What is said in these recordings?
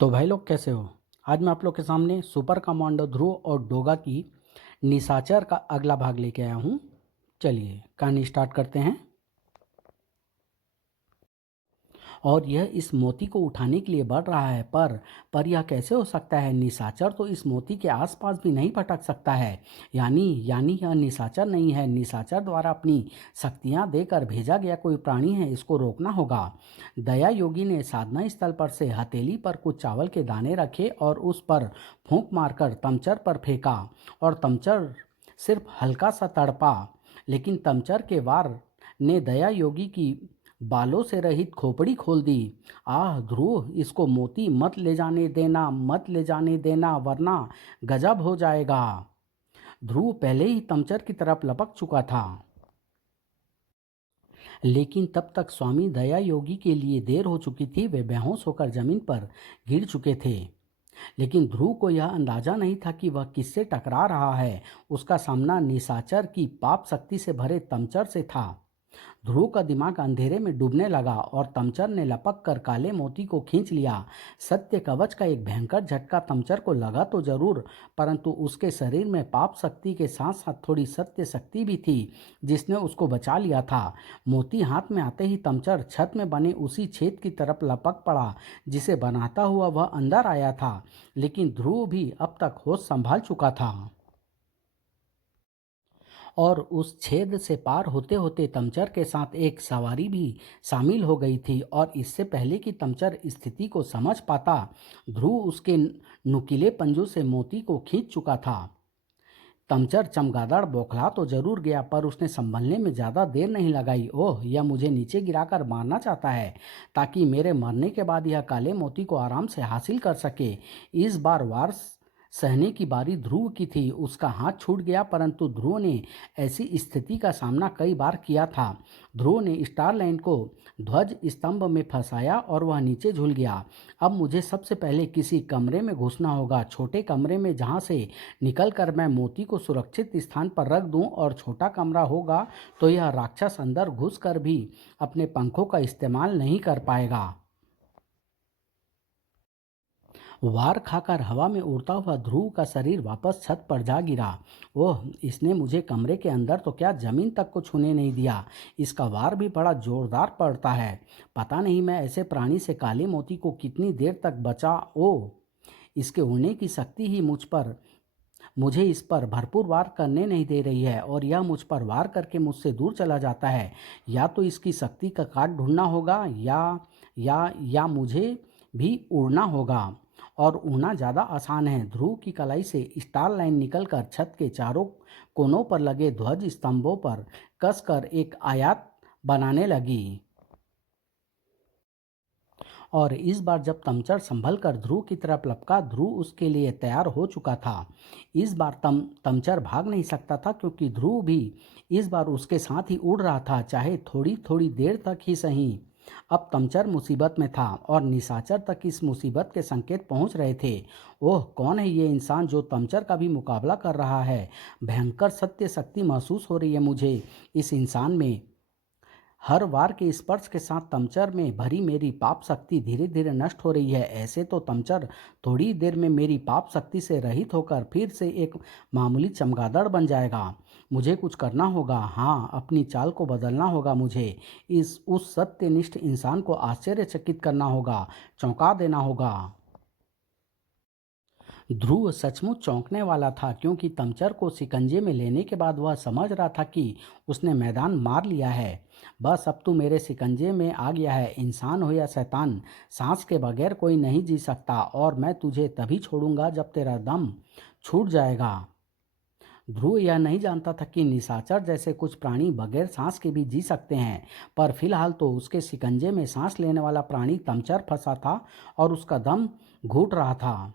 तो भाई लोग कैसे हो। आज मैं आप लोग के सामने सुपर कमांडो ध्रुव और डोगा की निशाचर का अगला भाग लेके आया हूँ। चलिए कहानी स्टार्ट करते हैं। और यह इस मोती को उठाने के लिए बढ़ रहा है, पर यह कैसे हो सकता है। निशाचर तो इस मोती के आसपास भी नहीं भटक सकता है। यानी यह निशाचर नहीं है। निशाचर द्वारा अपनी शक्तियाँ देकर भेजा गया कोई प्राणी है। इसको रोकना होगा। दया योगी ने साधना स्थल पर से हथेली पर कुछ चावल के दाने रखे और उस पर फूंक मारकर तमचर पर फेंका। और तमचर सिर्फ हल्का सा तड़पा, लेकिन तमचर के वार ने दया योगी की बालों से रहित खोपड़ी खोल दी। आह ध्रुव, इसको मोती मत ले जाने देना, मत ले जाने देना, वरना गजब हो जाएगा। ध्रुव पहले ही तमचर की तरफ लपक चुका था, लेकिन तब तक स्वामी दया योगी के लिए देर हो चुकी थी। वे बेहोश होकर जमीन पर गिर चुके थे। लेकिन ध्रुव को यह अंदाजा नहीं था कि वह किससे टकरा रहा है। उसका सामना निशाचर की पाप शक्ति से भरे तमचर से था। ध्रुव का दिमाग अंधेरे में डूबने लगा और तमचर ने लपक कर काले मोती को खींच लिया। सत्य कवच का एक भयंकर झटका तमचर को लगा तो जरूर, परंतु उसके शरीर में पाप शक्ति के साथ साथ थोड़ी सत्य शक्ति भी थी, जिसने उसको बचा लिया था। मोती हाथ में आते ही तमचर छत में बने उसी छेद की तरफ लपक पड़ा जिसे बनाता हुआ वह अंदर आया था। लेकिन ध्रुव भी अब तक होश संभाल चुका था और उस छेद से पार होते होते तमचर के साथ एक सवारी भी शामिल हो गई थी। और इससे पहले कि तमचर स्थिति को समझ पाता, ध्रुव उसके नुकीले पंजों से मोती को खींच चुका था। तमचर चमगादड़ बौखला तो जरूर गया, पर उसने संभलने में ज़्यादा देर नहीं लगाई। ओह, यह मुझे नीचे गिराकर मारना चाहता है, ताकि मेरे मरने के बाद यह काले मोती को आराम से हासिल कर सके। इस बार वार सहने की बारी ध्रुव की थी। उसका हाथ छूट गया, परंतु ध्रुव ने ऐसी स्थिति का सामना कई बार किया था। ध्रुव ने स्टारलाइन को ध्वज स्तंभ में फंसाया और वह नीचे झूल गया। अब मुझे सबसे पहले किसी कमरे में घुसना होगा, छोटे कमरे में, जहाँ से निकलकर मैं मोती को सुरक्षित स्थान पर रख दूं। और छोटा कमरा होगा तो यह राक्षस अंदर घुसकर भी अपने पंखों का इस्तेमाल नहीं कर पाएगा। वार खाकर हवा में उड़ता हुआ ध्रुव का शरीर वापस छत पर जा गिरा। ओह, इसने मुझे कमरे के अंदर तो क्या जमीन तक को छूने नहीं दिया। इसका वार भी बड़ा जोरदार पड़ता है। पता नहीं मैं ऐसे प्राणी से काले मोती को कितनी देर तक बचा। ओ, इसके उड़ने की शक्ति ही मुझे इस पर भरपूर वार करने नहीं दे रही है, और यह मुझ पर वार करके मुझसे दूर चला जाता है। या तो इसकी शक्ति का काट ढूंढना होगा, या मुझे भी उड़ना होगा। और उड़ना ज़्यादा आसान है। ध्रुव की कलाई से स्टार लाइन निकलकर छत के चारों कोनों पर लगे ध्वज स्तंभों पर कसकर एक आयत बनाने लगी। और इस बार जब तमचर संभल कर ध्रुव की तरफ लपका, ध्रुव उसके लिए तैयार हो चुका था। इस बार तमचर भाग नहीं सकता था, क्योंकि ध्रुव भी इस बार उसके साथ ही उड़ रहा था, चाहे थोड़ी थोड़ी देर तक ही सही। अब तमचर मुसीबत में था और निशाचर तक इस मुसीबत के संकेत पहुंच रहे थे। ओह, कौन है ये इंसान जो तमचर का भी मुकाबला कर रहा है। भयंकर सत्य शक्ति महसूस हो रही है मुझे इस इंसान में। हर वार के स्पर्श के साथ तमचर में भरी मेरी पाप शक्ति धीरे धीरे नष्ट हो रही है। ऐसे तो तमचर थोड़ी देर में मेरी पाप शक्ति से रहित होकर फिर से एक मामूली चमगादड़ बन जाएगा। मुझे कुछ करना होगा। हाँ, अपनी चाल को बदलना होगा। मुझे उस सत्यनिष्ठ इंसान को आश्चर्यचकित करना होगा, चौंका देना होगा। ध्रुव सचमुच चौंकने वाला था, क्योंकि तमचर को शिकंजे में लेने के बाद वह समझ रहा था कि उसने मैदान मार लिया है। बस अब तू मेरे शिकंजे में आ गया है। इंसान हो या शैतान, सांस के बगैर कोई नहीं जी सकता, और मैं तुझे तभी छोड़ूंगा जब तेरा दम छूट जाएगा। ध्रुव यह नहीं जानता था कि निशाचर जैसे कुछ प्राणी बगैर सांस के भी जी सकते हैं, पर फिलहाल तो उसके शिकंजे में सांस लेने वाला प्राणी तमचर फंसा था और उसका दम घुट रहा था।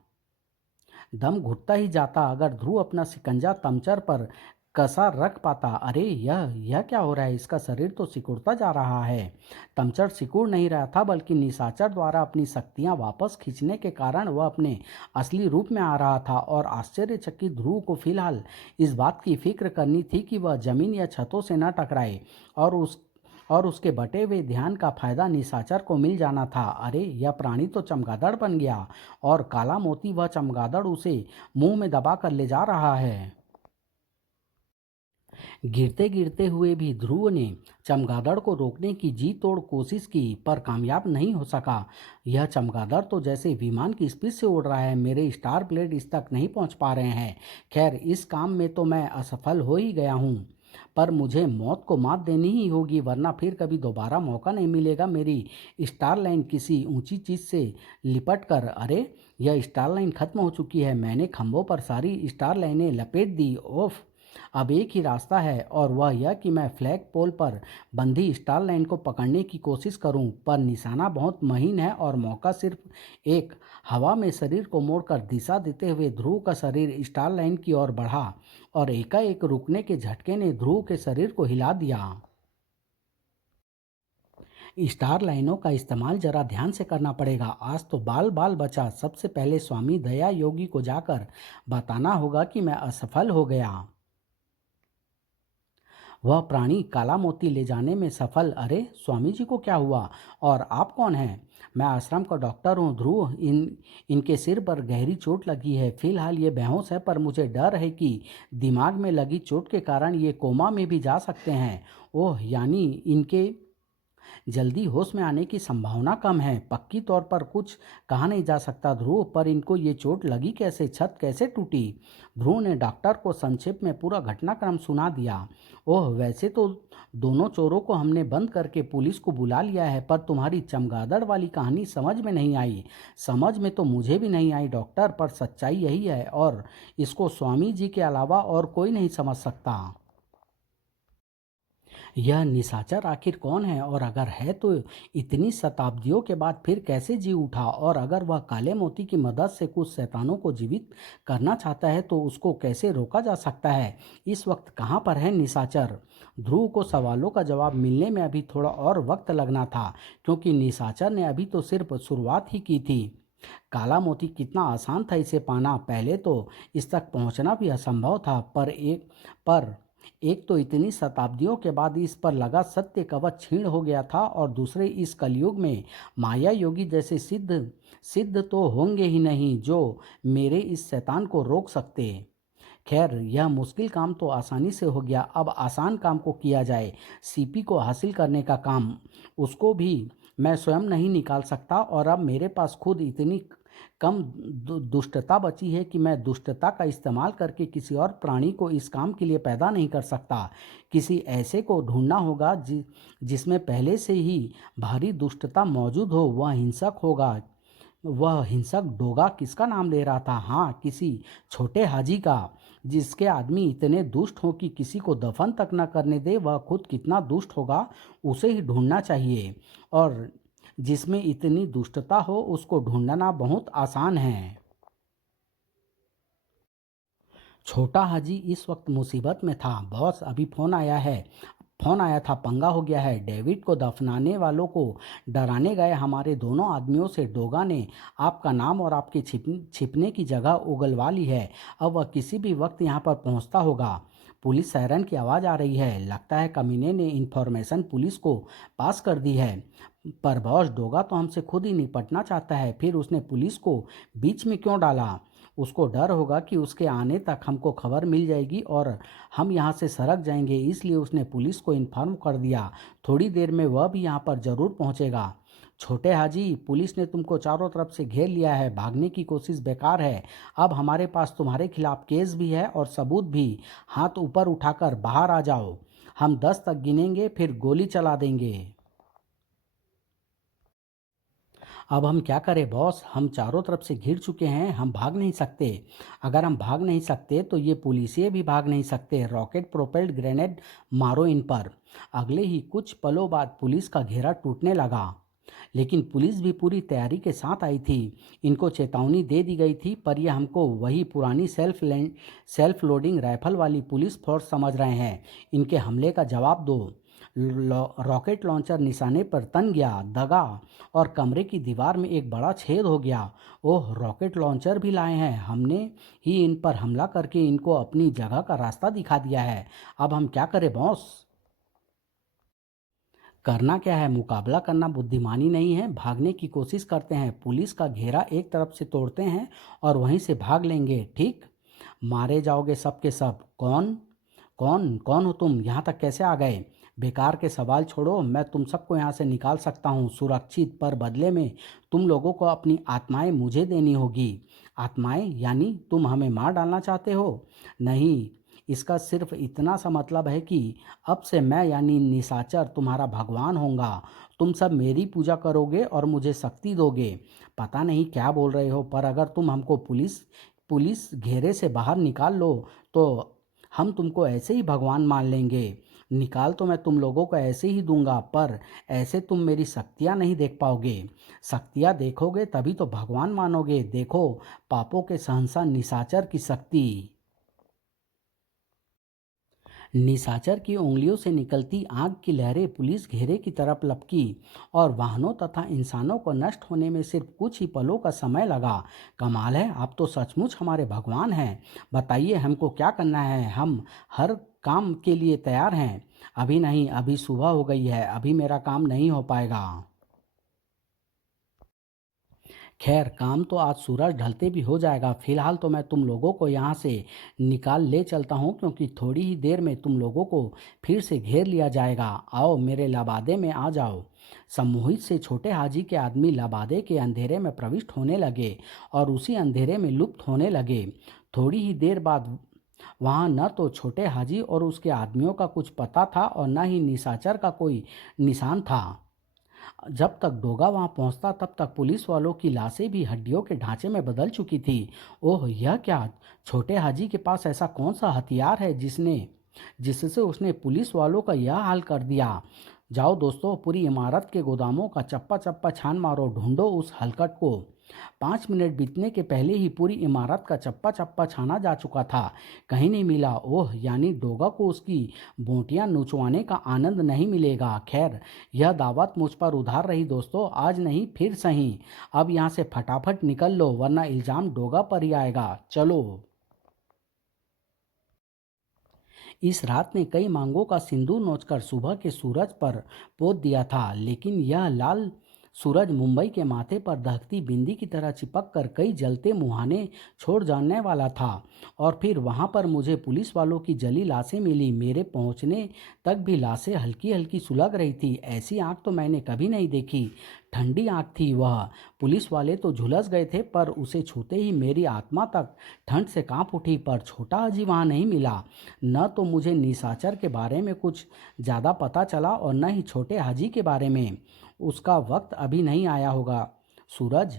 दम घुटता ही जाता अगर ध्रुव अपना शिकंजा तमचर पर कसा रख पाता। अरे, यह क्या हो रहा है। इसका शरीर तो सिकुड़ता जा रहा है। तमचर सिकुड़ नहीं रहा था, बल्कि निशाचर द्वारा अपनी शक्तियां वापस खींचने के कारण वह अपने असली रूप में आ रहा था। और आश्चर्यचकित ध्रुव को फिलहाल इस बात की फिक्र करनी थी कि वह जमीन या छतों से न टकराए और और उसके बटे हुए ध्यान का फायदा निशाचर को मिल जाना था। अरे, यह प्राणी तो चमगादड़ बन गया और काला मोती वह चमगादड़ उसे मुंह में दबा कर ले जा रहा है। गिरते गिरते हुए भी ध्रुव ने चमगादड़ को रोकने की जी तोड़ कोशिश की, पर कामयाब नहीं हो सका। यह चमगादड़ तो जैसे विमान की स्पीड से उड़ रहा है, मेरे स्टार ब्लेड इस तक नहीं पहुंच पा रहे हैं। खैर, इस काम में तो मैं असफल हो ही गया हूँ, पर मुझे मौत को मात देनी ही होगी, वरना फिर कभी दोबारा मौका नहीं मिलेगा मेरी स्टार लाइन किसी ऊंची चीज से लिपट कर। अरे, यह स्टार लाइन खत्म हो चुकी है। मैंने खंभों पर सारी स्टार लाइनें लपेट दी। ओफ, अब एक ही रास्ता है और वह यह कि मैं फ्लैग पोल पर बंधी स्टार लाइन को पकड़ने की कोशिश करूं, पर निशाना बहुत महीन है और मौका सिर्फ एक। हवा में शरीर को मोड़कर दिशा देते हुए ध्रुव का शरीर स्टार लाइन की ओर बढ़ा और एकाएक रुकने के झटके ने ध्रुव के शरीर को हिला दिया। स्टार लाइनों का इस्तेमाल जरा ध्यान से करना पड़ेगा। आज तो बाल बाल बचा। सबसे पहले स्वामी दया योगी को जाकर बताना होगा कि मैं असफल हो गया। वह प्राणी काला मोती ले जाने में सफल। अरे, स्वामी जी को क्या हुआ और आप कौन हैं? मैं आश्रम का डॉक्टर हूँ ध्रुव। इनके सिर पर गहरी चोट लगी है। फिलहाल ये बेहोश है, पर मुझे डर है कि दिमाग में लगी चोट के कारण ये कोमा में भी जा सकते हैं। ओह, यानी इनके जल्दी होश में आने की संभावना कम है। पक्की तौर पर कुछ कहा नहीं जा सकता ध्रुव, पर इनको ये चोट लगी कैसे, छत कैसे टूटी? ध्रुव ने डॉक्टर को संक्षेप में पूरा घटनाक्रम सुना दिया। ओह, वैसे तो दोनों चोरों को हमने बंद करके पुलिस को बुला लिया है, पर तुम्हारी चमगादड़ वाली कहानी समझ में नहीं आई। समझ में तो मुझे भी नहीं आई डॉक्टर, पर सच्चाई यही है और इसको स्वामी जी के अलावा और कोई नहीं समझ सकता। यह निशाचर आखिर कौन है, और अगर है तो इतनी शताब्दियों के बाद फिर कैसे जी उठा? और अगर वह काले मोती की मदद से कुछ शैतानों को जीवित करना चाहता है तो उसको कैसे रोका जा सकता है? इस वक्त कहाँ पर है निशाचर? ध्रुव को सवालों का जवाब मिलने में अभी थोड़ा और वक्त लगना था, क्योंकि निशाचर ने अभी तो सिर्फ शुरुआत ही की थी। काला मोती कितना आसान था इसे पाना। पहले तो इस तक पहुंचना भी असंभव था, पर एक तो इतनी शताब्दियों के बाद इस पर लगा सत्य कवच छीण हो गया था, और दूसरे इस कलयुग में माया योगी जैसे सिद्ध सिद्ध तो होंगे ही नहीं जो मेरे इस शैतान को रोक सकते। खैर, यह मुश्किल काम तो आसानी से हो गया। अब आसान काम को किया जाए। सीपी को हासिल करने का काम, उसको भी मैं स्वयं नहीं निकाल सकता, और अब मेरे पास खुद इतनी कम दुष्टता बची है कि मैं दुष्टता का इस्तेमाल करके किसी और प्राणी को इस काम के लिए पैदा नहीं कर सकता। किसी ऐसे को ढूंढना होगा जिसमें पहले से ही भारी दुष्टता मौजूद हो। वह हिंसक डोगा किसका नाम ले रहा था? हाँ, किसी छोटे हाजी का, जिसके आदमी इतने दुष्ट हो कि किसी को दफन तक न करने दे। वह खुद कितना दुष्ट होगा, उसे ही ढूंढना चाहिए, और जिसमें इतनी दुष्टता हो उसको ढूंढना बहुत आसान है। छोटा हाजी इस वक्त मुसीबत में था। बॉस, अभी फोन आया था, पंगा हो गया है। डेविड को दफनाने वालों को डराने गए हमारे दोनों आदमियों से डोगा ने आपका नाम और आपके छिपने की जगह उगलवा ली है। अब वह किसी भी वक्त यहाँ पर पहुँचता होगा। पुलिस सायरन की आवाज़ आ रही है। लगता है कमीने ने इन्फॉर्मेशन पुलिस को पास कर दी है। पर बॉस, डोगा तो हमसे खुद ही निपटना चाहता है, फिर उसने पुलिस को बीच में क्यों डाला? उसको डर होगा कि उसके आने तक हमको खबर मिल जाएगी और हम यहाँ से सरक जाएंगे, इसलिए उसने पुलिस को इन्फॉर्म कर दिया। थोड़ी देर में वह भी यहाँ पर ज़रूर पहुँचेगा। छोटे हाजी, पुलिस ने तुमको चारों तरफ से घेर लिया है। भागने की कोशिश बेकार है। अब हमारे पास तुम्हारे खिलाफ केस भी है और सबूत भी। हाथ ऊपर उठाकर बाहर आ जाओ। हम 10 तक गिनेंगे, फिर गोली चला देंगे। अब हम क्या करें बॉस? हम चारों तरफ से घिर चुके हैं, हम भाग नहीं सकते। अगर हम भाग नहीं सकते तो ये पुलिसिये भी भाग नहीं सकते। रॉकेट प्रोपेल्ड ग्रेनेड मारो इन पर। अगले ही कुछ पलों बाद पुलिस का घेरा टूटने लगा, लेकिन पुलिस भी पूरी तैयारी के साथ आई थी। इनको चेतावनी दे दी गई थी, पर यह हमको वही पुरानी सेल्फ लोडिंग राइफल वाली पुलिस फोर्स समझ रहे हैं। इनके हमले का जवाब दो। रॉकेट लॉन्चर निशाने पर तन गया, दगा, और कमरे की दीवार में एक बड़ा छेद हो गया। ओह, रॉकेट लॉन्चर भी लाए हैं। हमने ही इन पर हमला करके इनको अपनी जगह का रास्ता दिखा दिया है। अब हम क्या करें बॉस? करना क्या है, मुकाबला करना बुद्धिमानी नहीं है। भागने की कोशिश करते हैं, पुलिस का घेरा एक तरफ से तोड़ते हैं और वहीं से भाग लेंगे। ठीक, मारे जाओगे सब के सब। कौन कौन कौन हो तुम? यहाँ तक कैसे आ गए? बेकार के सवाल छोड़ो, मैं तुम सबको यहाँ से निकाल सकता हूँ सुरक्षित, पर बदले में तुम लोगों को अपनी आत्माएं मुझे देनी होगी। आत्माएं यानी तुम हमें मार डालना चाहते हो? नहीं, इसका सिर्फ इतना सा मतलब है कि अब से मैं यानी निशाचर तुम्हारा भगवान होऊंगा। तुम सब मेरी पूजा करोगे और मुझे शक्ति दोगे। पता नहीं क्या बोल रहे हो, पर अगर तुम हमको पुलिस पुलिस घेरे से बाहर निकाल लो तो हम तुमको ऐसे ही भगवान मान लेंगे। निकाल तो मैं तुम लोगों को ऐसे ही दूंगा, पर ऐसे तुम मेरी शक्तियाँ नहीं देख पाओगे। शक्तियाँ देखोगे तभी तो भगवान मानोगे। देखो, पापों के सहंसा निशाचर की शक्ति। निशाचर की उंगलियों से निकलती आग की लहरें पुलिस घेरे की तरफ लपकी और वाहनों तथा इंसानों को नष्ट होने में सिर्फ कुछ ही पलों का समय लगा। कमाल है, आप तो सचमुच हमारे भगवान हैं। बताइए हमको क्या करना है, हम हर काम के लिए तैयार हैं। अभी नहीं, अभी सुबह हो गई है, अभी मेरा काम नहीं हो पाएगा। खैर, काम तो आज सूरज ढलते भी हो जाएगा। फिलहाल तो मैं तुम लोगों को यहाँ से निकाल ले चलता हूँ, क्योंकि थोड़ी ही देर में तुम लोगों को फिर से घेर लिया जाएगा। आओ मेरे लबादे में आ जाओ। सम्मोहित से छोटे हाजी के आदमी लबादे के अंधेरे में प्रविष्ट होने लगे और उसी अंधेरे में लुप्त होने लगे। थोड़ी ही देर बाद वहाँ न तो छोटे हाजी और उसके आदमियों का कुछ पता था और न ही निशाचर का कोई निशान था। जब तक डोगा वहां पहुंचता तब तक पुलिस वालों की लाशें भी हड्डियों के ढांचे में बदल चुकी थी। ओह, यह क्या? छोटे हाजी के पास ऐसा कौन सा हथियार है जिससे उसने पुलिस वालों का यह हाल कर दिया? जाओ दोस्तों, पूरी इमारत के गोदामों का चप्पा चप्पा छान मारो, ढूंढो उस हलकट को। 5 मिनट बीतने के पहले ही पूरी इमारत का चप्पा चप्पा छाना जा चुका था, कहीं नहीं मिला। ओह, यानी डोगा को उसकी बोटियां नुचवाने का आनंद नहीं मिलेगा। खैर, यह दावत मुझ पर उधार रही दोस्तों, आज नहीं फिर सही। अब यहाँ से फटाफट निकल लो, वरना इल्जाम डोगा पर ही आएगा। चलो। इस रात ने कई मांगों का सिंदूर नोचकर सुबह के सूरज पर पोत दिया था, लेकिन यह लाल सूरज मुंबई के माथे पर दहकती बिंदी की तरह चिपक कर कई जलते मुहाने छोड़ जाने वाला था। और फिर वहां पर मुझे पुलिस वालों की जली लाशें मिली। मेरे पहुंचने तक भी लाशें हल्की हल्की सुलग रही थी। ऐसी आग तो मैंने कभी नहीं देखी। ठंडी आग थी वह। पुलिस वाले तो झुलस गए थे, पर उसे छूते ही मेरी आत्मा तक ठंड से कांप उठी। पर छोटा हाजी वहां नहीं मिला। न तो मुझे निशाचर के बारे में कुछ ज़्यादा पता चला और न ही छोटे हाजी के बारे में। उसका वक्त अभी नहीं आया होगा सूरज।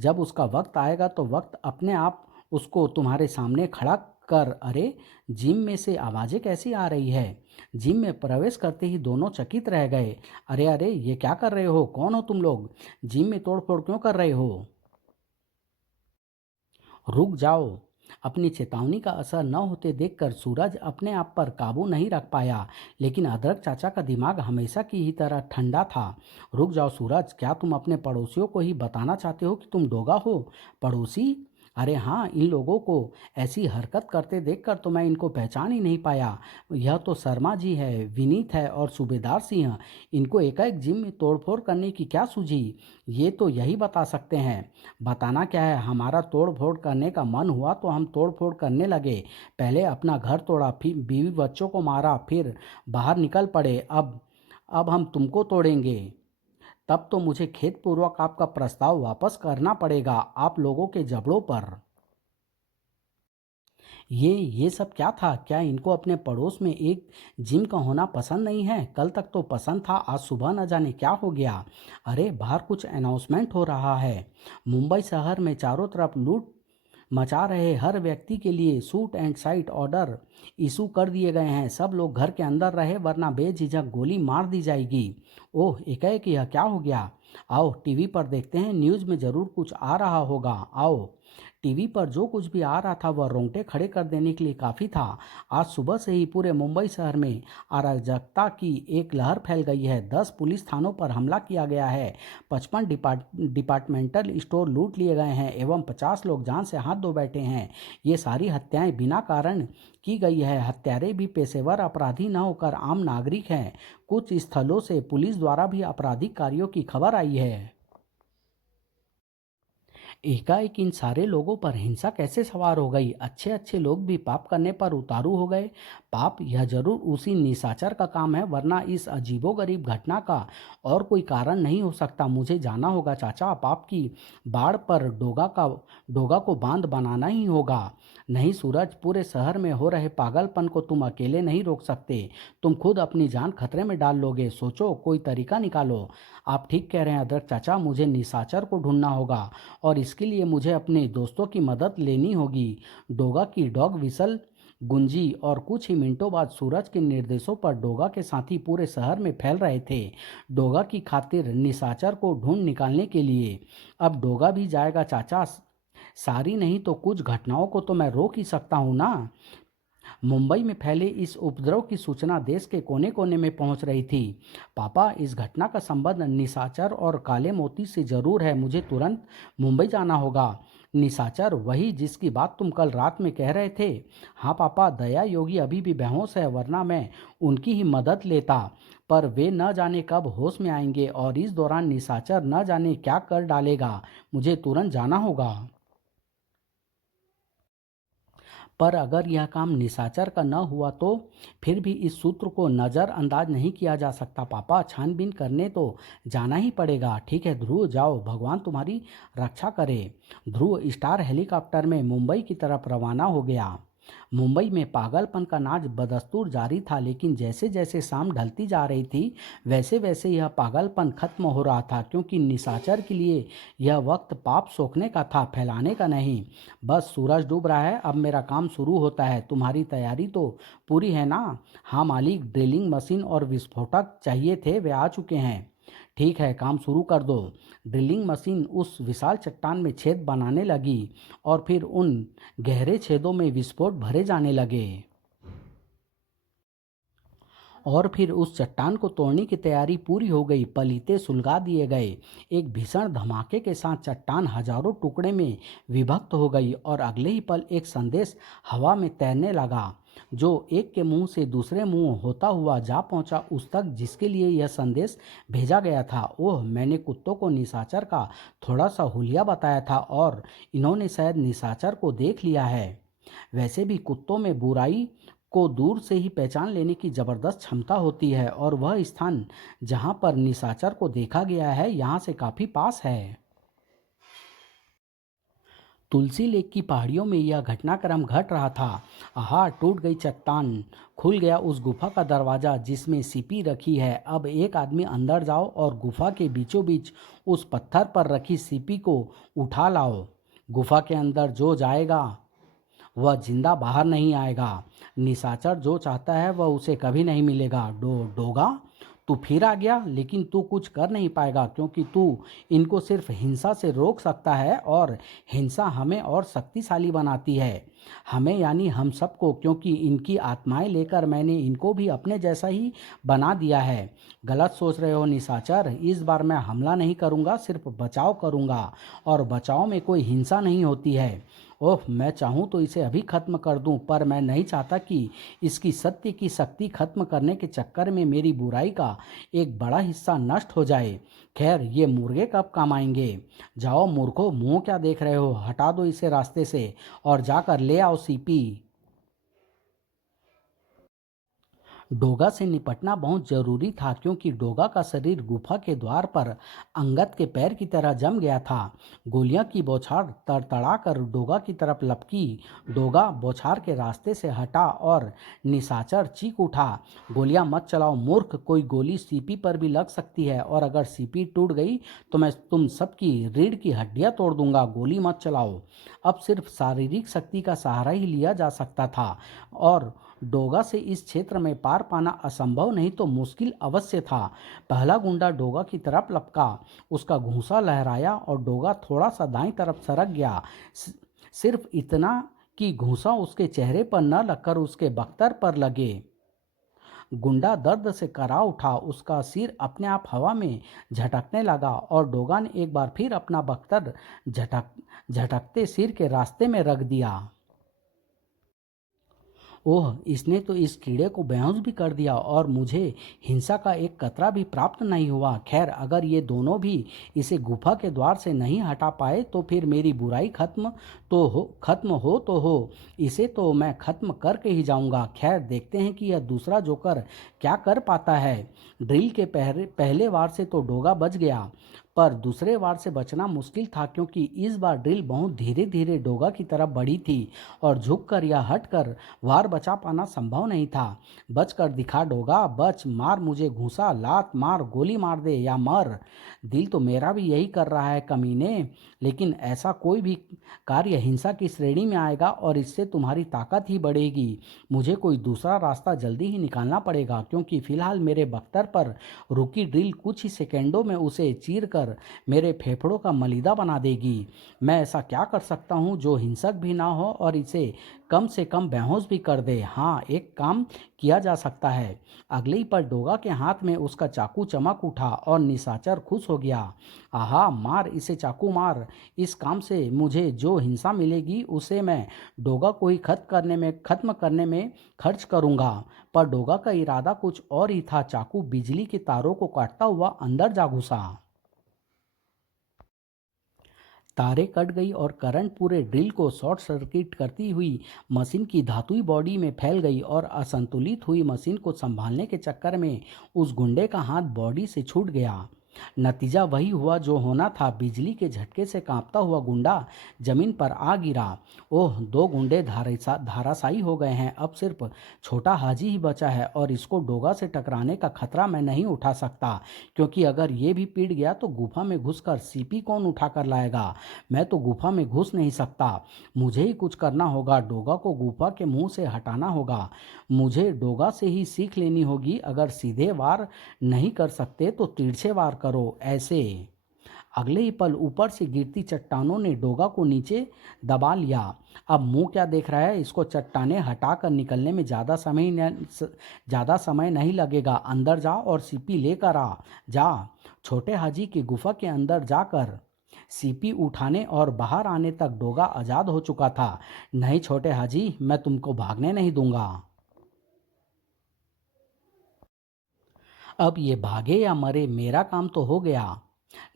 जब उसका वक्त आएगा तो वक्त अपने आप उसको तुम्हारे सामने खड़ा कर। अरे, जिम में से आवाज़ें कैसी आ रही है? जिम में प्रवेश करते ही दोनों चकित रह गए। अरे अरे, ये क्या कर रहे हो? कौन हो तुम लोग? जिम में तोड़फोड़ क्यों कर रहे हो? रुक जाओ। अपनी चेतावनी का असर न होते देखकर सूरज अपने आप पर काबू नहीं रख पाया, लेकिन अदरक चाचा का दिमाग हमेशा की ही तरह ठंडा था। रुक जाओ सूरज, क्या तुम अपने पड़ोसियों को ही बताना चाहते हो कि तुम डोगा हो? पड़ोसी? अरे हाँ, इन लोगों को ऐसी हरकत करते देखकर तो मैं इनको पहचान ही नहीं पाया। यह तो शर्मा जी है, विनीत है और सूबेदार सिंह। इनको एकाएक जिम में तोड़फोड़ करने की क्या सूझी? ये तो यही बता सकते हैं। बताना क्या है, हमारा तोड़ फोड़ करने का मन हुआ तो हम तोड़ फोड़ करने लगे। पहले अपना घर तोड़ा, फिर बीवी बच्चों को मारा, फिर बाहर निकल पड़े। अब हम तुमको तोड़ेंगे। तब तो मुझे खेतपूर्वक आपका प्रस्ताव वापस करना पड़ेगा आप लोगों के जबड़ों पर। ये सब क्या था? क्या इनको अपने पड़ोस में एक जिम का होना पसंद नहीं है? कल तक तो पसंद था, आज सुबह न जाने क्या हो गया। अरे, बाहर कुछ अनाउंसमेंट हो रहा है। मुंबई शहर में चारों तरफ लूट मचा रहे हर व्यक्ति के लिए shoot and site order issue कर दिए गए हैं। सब लोग घर के अंदर रहे, वरना बेझिझक गोली मार दी जाएगी। ओह, एकाएक यह क्या हो गया? आओ टीवी पर देखते हैं, न्यूज़ में ज़रूर कुछ आ रहा होगा। आओ टीवी पर जो कुछ भी आ रहा था वह रोंगटे खड़े कर देने के लिए काफ़ी था। आज सुबह से ही पूरे मुंबई शहर में अराजकता की एक लहर फैल गई है। 10 पुलिस थानों पर हमला किया गया है, 55 डिपार्टमेंटल स्टोर लूट लिए गए हैं एवं 50 लोग जान से हाथ धो बैठे हैं। ये सारी हत्याएं बिना कारण की गई है। हत्यारे भी पेशेवर अपराधी न होकर आम नागरिक हैं। कुछ स्थलों से पुलिस द्वारा भी आपराधिक कार्यों की खबर आई है। एकाएक इन सारे लोगों पर हिंसा कैसे सवार हो गई? अच्छे अच्छे लोग भी पाप करने पर उतारू हो गए। पाप यह जरूर उसी निशाचर का काम है, वरना इस अजीबोगरीब घटना का और कोई कारण नहीं हो सकता। मुझे जाना होगा चाचा, पाप की बाढ़ पर डोगा को बांध बनाना ही होगा। नहीं सूरज, पूरे शहर में हो रहे पागलपन को तुम अकेले नहीं रोक सकते। तुम खुद अपनी जान खतरे में डाल लोगे। सोचो, कोई तरीका निकालो। आप ठीक कह रहे हैं अदरक चाचा, मुझे निशाचर को ढूंढना होगा और इसके लिए मुझे अपने दोस्तों की मदद लेनी होगी। डोगा की डॉग विसल गुंजी और कुछ ही मिनटों बाद सूरज के निर्देशों पर डोगा के साथी पूरे शहर में फैल रहे थे, डोगा की खातिर निशाचर को ढूंढ निकालने के लिए। अब डोगा भी जाएगा चाचा, सारी नहीं तो कुछ घटनाओं को तो मैं रोक ही सकता हूँ ना। मुंबई में फैले इस उपद्रव की सूचना देश के कोने कोने में पहुंच रही थी। पापा, इस घटना का संबंध निशाचर और काले मोती से जरूर है। मुझे तुरंत मुंबई जाना होगा। निशाचर, वही जिसकी बात तुम कल रात में कह रहे थे? हाँ पापा, दया योगी अभी भी बेहोश है, वरना मैं उनकी ही मदद लेता। पर वे न जाने कब होश में आएंगे और इस दौरान निशाचर न जाने क्या कर डालेगा। मुझे तुरंत जाना होगा। पर अगर यह काम निशाचर का न हुआ तो? फिर भी इस सूत्र को नज़रअंदाज नहीं किया जा सकता पापा। छानबीन करने तो जाना ही पड़ेगा। ठीक है ध्रुव, जाओ, भगवान तुम्हारी रक्षा करे। ध्रुव स्टार हेलीकॉप्टर में मुंबई की तरफ रवाना हो गया। मुंबई में पागलपन का नाच बदस्तूर जारी था, लेकिन जैसे जैसे शाम ढलती जा रही थी वैसे वैसे यह पागलपन खत्म हो रहा था, क्योंकि निशाचर के लिए यह वक्त पाप सोखने का था, फैलाने का नहीं। बस सूरज डूब रहा है, अब मेरा काम शुरू होता है। तुम्हारी तैयारी तो पूरी है ना? हाँ मालिक, ड्रिलिंग मशीन और विस्फोटक चाहिए थे, वे आ चुके हैं। ठीक है, काम शुरू कर दो। ड्रिलिंग मशीन उस विशाल चट्टान में छेद बनाने लगी और फिर उन गहरे छेदों में विस्फोट भरे जाने लगे और फिर उस चट्टान को तोड़ने की तैयारी पूरी हो गई। पलीते सुलगा दिए गए। एक भीषण धमाके के साथ चट्टान हजारों टुकड़े में विभक्त हो गई और अगले ही पल एक संदेश हवा में तैरने लगा, जो एक के मुंह से दूसरे मुंह होता हुआ जा पहुंचा उस तक जिसके लिए यह संदेश भेजा गया था। ओह, मैंने कुत्तों को निशाचर का थोड़ा सा हुलिया बताया था और इन्होंने शायद निशाचर को देख लिया है। वैसे भी कुत्तों में बुराई को दूर से ही पहचान लेने की जबरदस्त क्षमता होती है और वह स्थान जहां पर निशाचर को देखा गया है यहाँ से काफी पास है। तुलसी लेक की पहाड़ियों में यह घटनाक्रम घट रहा था। आहा, टूट गई चट्टान, खुल गया उस गुफा का दरवाजा जिसमें सीपी रखी है। अब एक आदमी अंदर जाओ और गुफा के बीचों बीच उस पत्थर पर रखी सीपी को उठा लाओ। गुफा के अंदर जो जाएगा वह जिंदा बाहर नहीं आएगा। निशाचर जो चाहता है वह उसे कभी नहीं मिलेगा। डोगा, तू फिर आ गया, लेकिन तू कुछ कर नहीं पाएगा, क्योंकि तू इनको सिर्फ हिंसा से रोक सकता है और हिंसा हमें और शक्तिशाली बनाती है। हमें यानी हम सबको, क्योंकि इनकी आत्माएं लेकर मैंने इनको भी अपने जैसा ही बना दिया है। गलत सोच रहे हो निशाचर, इस बार मैं हमला नहीं करूंगा, सिर्फ बचाव करूंगा और बचाव में कोई हिंसा नहीं होती है। ओह, मैं चाहूँ तो इसे अभी खत्म कर दूं, पर मैं नहीं चाहता कि इसकी सत्य की शक्ति खत्म करने के चक्कर में मेरी बुराई का एक बड़ा हिस्सा नष्ट हो जाए। खैर, ये मुर्गे कब काम आएंगे? जाओ मूर्खो, मुंह क्या देख रहे हो? हटा दो इसे रास्ते से और जाकर ले आओ सीपी। डोगा से निपटना बहुत जरूरी था, क्योंकि डोगा का शरीर गुफा के द्वार पर अंगद के पैर की तरह जम गया था। गोलियां की बौछार तड़तड़ा कर डोगा की तरफ लपकी। डोगा बौछार के रास्ते से हटा और निशाचर चीख उठा, गोलियां मत चलाओ मूर्ख, कोई गोली सीपी पर भी लग सकती है और अगर सीपी टूट गई तो मैं तुम सबकी रीढ़ की हड्डियां तोड़ दूंगा। गोली मत चलाओ। अब सिर्फ शारीरिक शक्ति का सहारा ही लिया जा सकता था और डोगा से इस क्षेत्र में पार पाना असंभव नहीं तो मुश्किल अवश्य था। पहला गुंडा डोगा की तरफ लपका, उसका घूंसा लहराया और डोगा थोड़ा सा दाईं तरफ सरक गया। सिर्फ इतना कि घूंसा उसके चेहरे पर न लगकर उसके बख्तर पर लगे। गुंडा दर्द से करा उठा, उसका सिर अपने आप हवा में झटकने लगा और डोगा ने एक बार फिर अपना बख्तर झटक झटकते सिर के रास्ते में रख दिया। ओह! इसने तो इस कीड़े को बेहोश भी कर दिया और मुझे हिंसा का एक कतरा भी प्राप्त नहीं हुआ। खैर, अगर ये दोनों भी इसे गुफा के द्वार से नहीं हटा पाए तो फिर मेरी बुराई खत्म हो। इसे तो मैं खत्म करके ही जाऊंगा। खैर, देखते हैं कि यह दूसरा जोकर क्या कर पाता है। ड्रिल के पहले वार से तो डोगा बच गया, पर दूसरे वार से बचना मुश्किल था, क्योंकि इस बार ड्रिल बहुत धीरे धीरे डोगा की तरफ बढ़ी थी और झुककर या हटकर वार बचा पाना संभव नहीं था। बचकर दिखा डोगा, बच, मार मुझे घूंसा, लात मार, गोली मार दे या मर। दिल तो मेरा भी यही कर रहा है कमीने, लेकिन ऐसा कोई भी कार्य हिंसा की श्रेणी में आएगा और इससे तुम्हारी ताकत ही बढ़ेगी। मुझे कोई दूसरा रास्ता जल्दी ही निकालना पड़ेगा, क्योंकि फिलहाल मेरे बख्तर पर रुकी ड्रिल कुछ ही सेकेंडों में उसे चीर कर मेरे फेफड़ों का मलीदा बना देगी। मैं ऐसा क्या कर सकता हूँ जो हिंसक भी ना हो और इसे कम से कम बेहोश भी कर दे। हाँ, एक काम किया जा सकता है। अगले ही पल डोगा के हाथ में उसका चाकू चमक उठा और निशाचर खुश हो गया। आहा, मार इसे, चाकू मार। इस काम से मुझे जो हिंसा मिलेगी उसे मैं डोगा को ही खत्म करने में खर्च करूंगा। पर डोगा का इरादा कुछ और ही था। चाकू बिजली के तारों को काटता हुआ अंदर जा घुसा। तारे कट गई और करंट पूरे ड्रिल को शॉर्ट सर्किट करती हुई मशीन की धातुई बॉडी में फैल गई और असंतुलित हुई मशीन को संभालने के चक्कर में उस गुंडे का हाथ बॉडी से छूट गया। नतीजा वही हुआ जो होना था। बिजली के झटके से कांपता हुआ गुंडा जमीन पर आ गिरा। ओह! दो गुंडे धाराशायी हो गए हैं। अब सिर्फ छोटा हाजी ही बचा है और इसको डोगा से टकराने का खतरा मैं नहीं उठा सकता, क्योंकि अगर ये भी पीट गया तो गुफा में घुसकर सीपी कौन उठा कर लाएगा। मैं तो गुफा में घुस नहीं सकता। मुझे ही कुछ करना होगा। डोगा को गुफा के मुंह से हटाना होगा। मुझे डोगा से ही सीख लेनी होगी। अगर सीधे वार नहीं कर सकते तो तिरछे वार करो, ऐसे। अगले ही पल ऊपर से गिरती चट्टानों ने डोगा को नीचे दबा लिया। अब मुंह क्या देख रहा है, इसको चट्टानें हटाकर निकलने में ज़्यादा समय नहीं लगेगा। अंदर जा और सीपी लेकर आ। जा। छोटे हाजी की गुफा के अंदर जाकर सीपी उठाने और बाहर आने तक डोगा आज़ाद हो चुका था। नहीं छोटे हाजी, मैं तुमको भागने नहीं दूंगा। अब ये भागे या मरे, मेरा काम तो हो गया।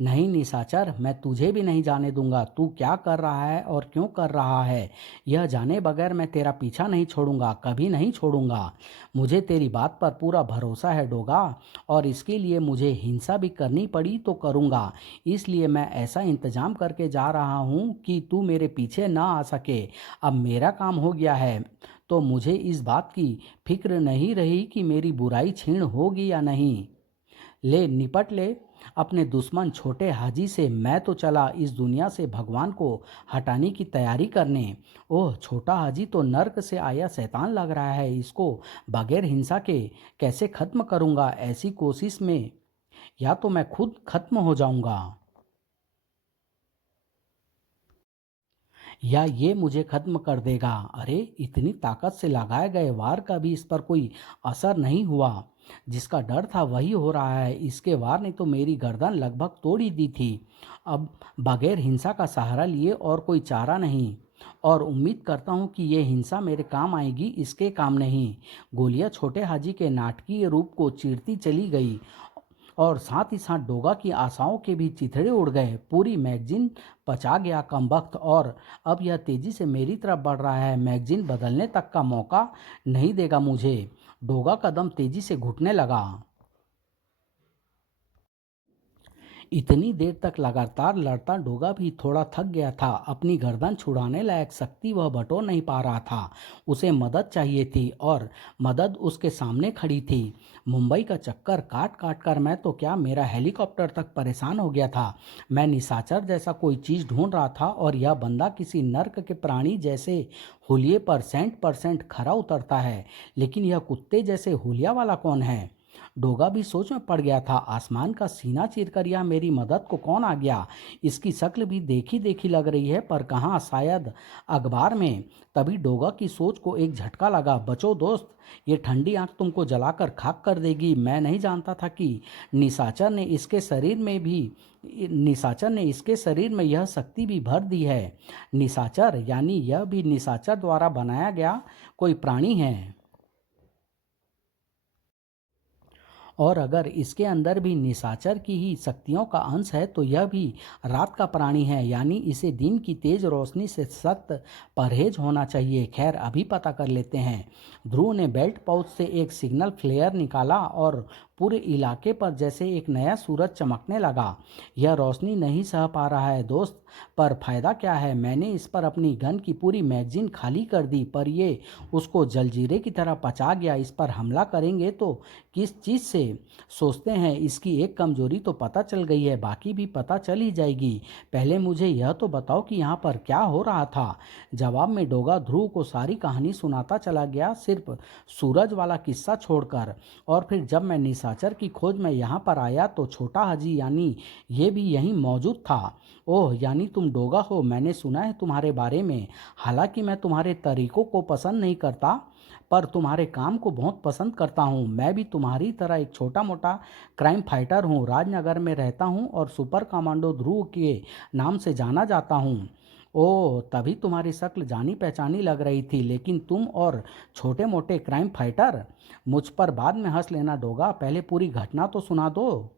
नहीं निशाचर, मैं तुझे भी नहीं जाने दूंगा। तू क्या कर रहा है और क्यों कर रहा है, यह जाने बगैर मैं तेरा पीछा नहीं छोड़ूंगा, कभी नहीं छोड़ूंगा। मुझे तेरी बात पर पूरा भरोसा है डोगा, और इसके लिए मुझे हिंसा भी करनी पड़ी तो करूंगा। इसलिए मैं ऐसा इंतजाम करके जा रहा हूँ कि तू मेरे पीछे ना आ सके। अब मेरा काम हो गया है, तो मुझे इस बात की फिक्र नहीं रही कि मेरी बुराई छीण होगी या नहीं। ले निपट ले अपने दुश्मन छोटे हाजी से। मैं तो चला इस दुनिया से भगवान को हटाने की तैयारी करने। ओह! छोटा हाजी तो नर्क से आया शैतान लग रहा है। इसको बगैर हिंसा के कैसे खत्म करूंगा। ऐसी कोशिश में या तो मैं खुद खत्म हो जाऊंगा या ये मुझे खत्म कर देगा। अरे, इतनी ताकत से लगाए गए वार का भी इस पर कोई असर नहीं हुआ। जिसका डर था वही हो रहा है। इसके वार ने तो मेरी गर्दन लगभग तोड़ ही दी थी। अब बगैर हिंसा का सहारा लिए और कोई चारा नहीं, और उम्मीद करता हूँ कि ये हिंसा मेरे काम आएगी, इसके काम नहीं। गोलियां छोटे हाजी के नाटकीय रूप को चीरती चली गई और साथ ही साथ डोगा की आशाओं के भी चिथड़े उड़ गए। पूरी मैगजीन पचा गया कमबख्त, और अब यह तेजी से मेरी तरफ बढ़ रहा है। मैगजीन बदलने तक का मौका नहीं देगा मुझे। डोगा का दम तेजी से घुटने लगा। इतनी देर तक लगातार लड़ता डोगा भी थोड़ा थक गया था। अपनी गर्दन छुड़ाने लायक शक्ति वह बटोर नहीं पा रहा था। उसे मदद चाहिए थी और मदद उसके सामने खड़ी थी। मुंबई का चक्कर काट काट कर मैं तो क्या, मेरा हेलीकॉप्टर तक परेशान हो गया था। मैं निशाचर जैसा कोई चीज़ ढूंढ रहा था और यह बंदा किसी नर्क के प्राणी जैसे हुलिये पर 100% खरा उतरता है। लेकिन यह कुत्ते जैसे हुलिया वाला कौन है। डोगा भी सोच में पड़ गया था। आसमान का सीना चीरकर यह मेरी मदद को कौन आ गया? इसकी शक्ल भी देखी देखी लग रही है, पर कहाँ, शायद अखबार में। तभी डोगा की सोच को एक झटका लगा। बचो दोस्त, ये ठंडी आंख तुमको जलाकर खाक कर देगी। मैं नहीं जानता था कि निशाचर ने इसके शरीर में भी निशाचर ने इसके शरीर में यह शक्ति भी भर दी है। निशाचर यानी यह भी निशाचर द्वारा बनाया गया कोई प्राणी है। और अगर इसके अंदर भी निशाचर की ही शक्तियों का अंश है तो यह भी रात का प्राणी है, यानी इसे दिन की तेज रोशनी से सख्त परहेज होना चाहिए। खैर, अभी पता कर लेते हैं। ध्रुव ने बेल्ट पाउच से एक सिग्नल फ्लेयर निकाला और पूरे इलाके पर जैसे एक नया सूरज चमकने लगा। यह रोशनी नहीं सह पा रहा है दोस्त, पर फायदा क्या है? मैंने इस पर अपनी गन की पूरी मैगजीन खाली कर दी, पर ये उसको जलजीरे की तरह पचा गया। इस पर हमला करेंगे तो किस चीज़ से? सोचते हैं। इसकी एक कमजोरी तो पता चल गई है, बाकी भी पता चल ही जाएगी। पहले मुझे यह तो बताओ कि यहाँ पर क्या हो रहा था। जवाब में डोगा ध्रुव को सारी कहानी सुनाता चला गया, सिर्फ सूरज वाला किस्सा छोड़कर। और फिर जब मैं निशाचर की खोज में यहाँ पर आया तो छोटा हाजी यानी ये भी यहीं मौजूद था। ओह, यानी तुम डोगा हो। मैंने सुना है तुम्हारे बारे में। हालांकि मैं तुम्हारे तरीकों को पसंद नहीं करता, पर तुम्हारे काम को बहुत पसंद करता हूँ। मैं भी तुम्हारी तरह एक छोटा मोटा क्राइम फाइटर हूँ। राजनगर में रहता हूँ और सुपर कमांडो ध्रुव के नाम से जाना जाता हूँ। ओह, तभी तुम्हारी शक्ल जानी पहचानी लग रही थी। लेकिन तुम और छोटे मोटे क्राइम फाइटर? मुझ पर बाद में हंस लेना डोगा, पहले पूरी घटना तो सुना दो।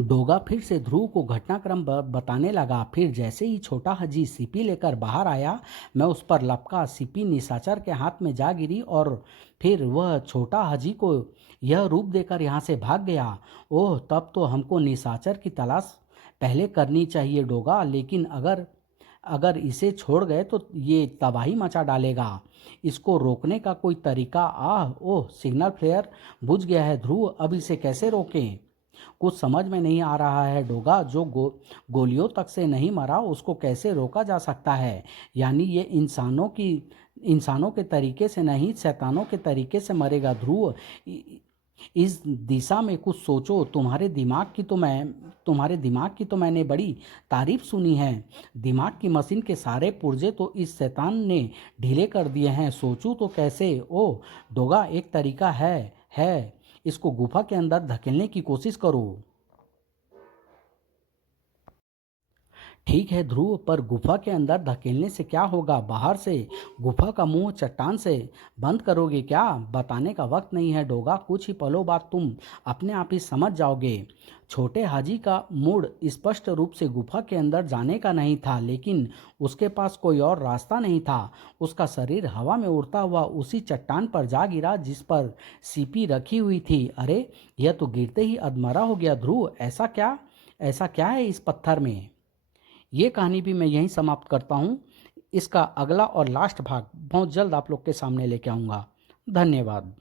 डोगा फिर से ध्रुव को घटनाक्रम बताने लगा। फिर जैसे ही छोटा हाजी सीपी लेकर बाहर आया, मैं उस पर लपका। सीपी निशाचर के हाथ में जा गिरी और फिर वह छोटा हाजी को यह रूप देकर यहाँ से भाग गया। ओह, तब तो हमको निशाचर की तलाश पहले करनी चाहिए डोगा। लेकिन अगर अगर इसे छोड़ गए तो ये तबाही मचा डालेगा। इसको रोकने का कोई तरीका? ओह, सिग्नल फ्लेयर बुझ गया है ध्रुव। अब इसे कैसे रोकें? कुछ समझ में नहीं आ रहा है डोगा। जो गोलियों तक से नहीं मरा उसको कैसे रोका जा सकता है? यानी ये इंसानों के तरीके से नहीं, शैतानों के तरीके से मरेगा ध्रुव। इस दिशा में कुछ सोचो। तुम्हारे दिमाग की तो मैंने बड़ी तारीफ सुनी है। दिमाग की मशीन के सारे पुर्जे तो इस शैतान ने ढीले कर दिए हैं। सोचूं तो कैसे? ओ डोगा, एक तरीका है। इसको गुफा के अंदर धकेलने की कोशिश करो। ठीक है ध्रुव, पर गुफा के अंदर धकेलने से क्या होगा? बाहर से गुफा का मुंह चट्टान से बंद करोगे क्या? बताने का वक्त नहीं है डोगा, कुछ ही पलों बाद तुम अपने आप ही समझ जाओगे। छोटे हाजी का मूड स्पष्ट रूप से गुफा के अंदर जाने का नहीं था, लेकिन उसके पास कोई और रास्ता नहीं था। उसका शरीर हवा में उड़ता हुआ उसी चट्टान पर जा गिरा जिस पर सीपी रखी हुई थी। अरे, यह तो गिरते ही अधमरा हो गया ध्रुव। ऐसा क्या है इस पत्थर में? ये कहानी भी मैं यहीं समाप्त करता हूँ। इसका अगला और लास्ट भाग बहुत जल्द आप लोग के सामने लेके आऊँगा। धन्यवाद।